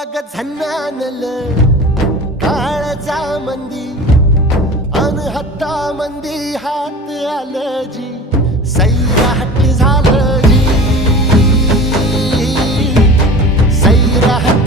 अग झन्नानल काळजा मंदी अन हत्ता मंदी हात आलं जी सैराट झालं जी सैराट